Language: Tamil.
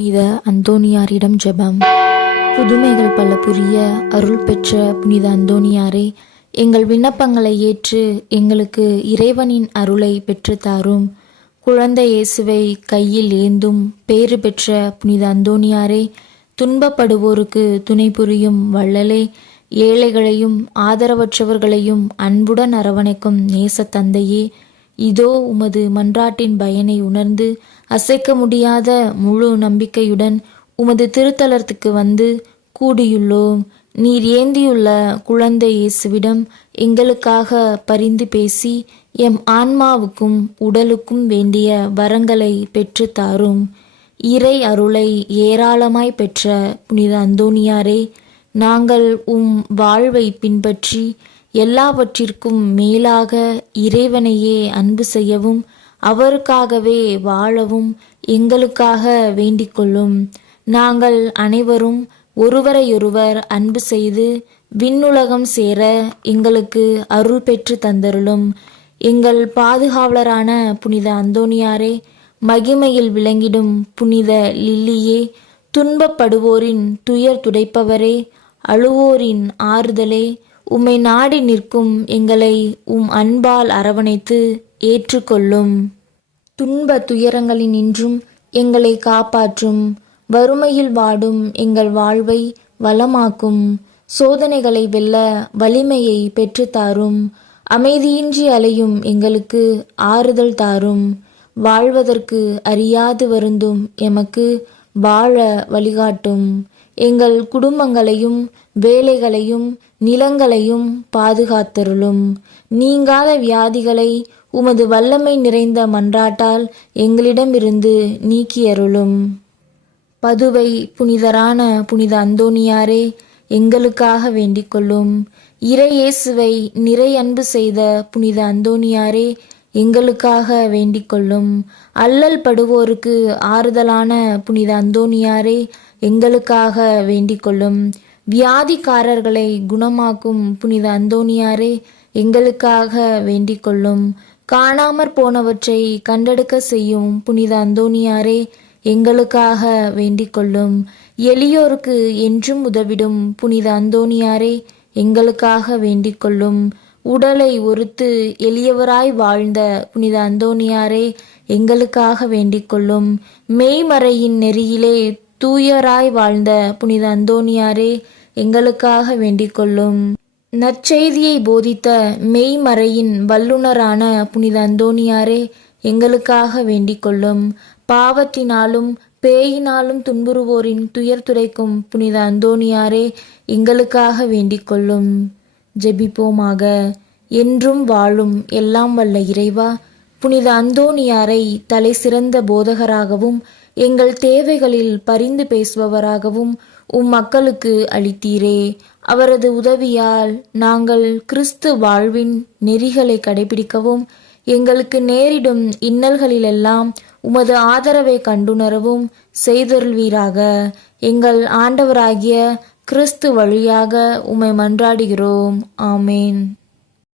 இத அந்தோணியாரிடம் ஜெபம். புதுமைகள் பல புரிய அருள் பெற்ற புனித அந்தோணியாரே எங்கள் விண்ணப்பங்களை ஏற்று எங்களுக்கு இறைவனின் அருளை பெற்றுத்தாரும். குழந்தை இயேசுவை கையில் ஏந்தும் பேறு பெற்ற புனித அந்தோணியாரே துன்பப்படுவோருக்கு துணை புரியும் வள்ளலே ஏழைகளையும் ஆதரவற்றவர்களையும் அன்புடன் அரவணைக்கும் நேச தந்தையே இதோ உமது மன்றாட்டின் பயனை உணர்ந்து அசைக்க முடியாத முழு நம்பிக்கையுடன் உமது திருத்தலத்துக்கு வந்து கூடியுள்ளோம். நீர் ஏந்தியுள்ள குழந்தை இயேசுவிடம் எங்களுக்காக பரிந்து பேசி எம் ஆன்மாவுக்கும் உடலுக்கும் வேண்டிய வரங்களை பெற்று தாரும். இறை அருளை ஏராளமாய் பெற்ற புனித அந்தோணியாரே நாங்கள் உம் வாழ்வை பின்பற்றி எல்லாவற்றிற்கும் மேலாக இறைவனையே அன்பு செய்யவும் அவருக்காகவே வாழவும் எங்களுக்காக வேண்டிக் கொள்ளும். நாங்கள் அனைவரும் ஒருவரையொருவர் அன்பு செய்து விண்ணுலகம் சேர எங்களுக்கு அருள் பெற்று தந்தருளும். எங்கள் பாதுகாவலரான புனித அந்தோணியாரே மகிமையில் விளங்கிடும் புனித லில்லியே துன்பப்படுவோரின் துயர் துடைப்பவரே அழுவோரின் ஆறுதலே உம்மை நாடி நிற்கும் எங்களை உம் அன்பால் அரவணைத்து ஏற்றுக்கொள்ளும். துன்ப துயரங்களினின்றும் எங்களை காப்பாற்றும். வறுமையில் வாடும் எங்கள் வாழ்வை வளமாக்கும். சோதனைகளை வெல்ல வலிமையை பெற்றுத்தாரும். அமைதியின்றி அலையும் எங்களுக்கு ஆறுதல் தாரும். வாழ்வதற்கு அறியாது வருந்தும் எமக்கு வாழ வழிகாட்டும். எங்கள் குடும்பங்களையும் வேலைகளையும் நிலங்களையும் பாதுகாத்தருளும். நீங்காத வியாதிகளை உமது வல்லமை நிறைந்த மன்றாட்டால் எங்களிடமிருந்து நீக்கியருளும். பதுவை புனிதரான புனித அந்தோணியாரே எங்களுக்காக வேண்டிக் கொள்ளும் இறையேசுவை நிறை அன்பு செய்த புனித அந்தோணியாரே எங்களுக்காக வேண்டிக் கொள்ளும் அல்லல் படுவோருக்கு ஆறுதலான புனித அந்தோணியாரே எங்களுக்காக வேண்டிக் கொள்ளும் வியாதிக்காரர்களை குணமாக்கும் புனித அந்தோனியாரே எங்களுக்காக வேண்டிக் கொள்ளும் காணாமற் போனவற்றை கண்டெடுக்க செய்யும் புனித அந்தோனியாரே எங்களுக்காக வேண்டிக் கொள்ளும் எளியோருக்கு என்றும் உதவிடும் புனித அந்தோனியாரே எங்களுக்காக வேண்டிக் கொள்ளும் உடலை ஒருத்து எளியவராய் வாழ்ந்த புனித அந்தோனியாரே எங்களுக்காக வேண்டிக் கொள்ளும் மெய்மறையின் நெறியிலே தூயராய் வாழ்ந்த புனித அந்தோணியாரே எங்களுக்காக வேண்டிக் கொள்ளும் நற்செய்தியை போதித்த மெய்மறையின் வல்லுனரான புனித அந்தோணியாரே எங்களுக்காக வேண்டிக் கொள்ளும் பாவத்தினாலும் பேயினாலும் துன்புறுவோரின் துயர் துடைக்கும் புனித அந்தோணியாரே எங்களுக்காக வேண்டிக் கொள்ளும் ஜெபிப்போமாக. என்றும் வாழும் எல்லாம் வல்ல இறைவா புனித அந்தோணியாரை தலை சிறந்த போதகராகவும் எங்கள் தேவைகளில் பரிந்து பேசுபவராகவும் உம் மக்களுக்கு அளித்தீரே. அவரது உதவியால் நாங்கள் கிறிஸ்து வாழ்வின் நெறிகளை கடைபிடிக்கவும் எங்களுக்கு நேரிடும் இன்னல்களிலெல்லாம் உமது ஆதரவை கண்டுணரவும் செய்தருள்வீராக. எங்கள் ஆண்டவராகிய கிறிஸ்து வழியாக உம்மை மன்றாடுகிறோம். ஆமேன்.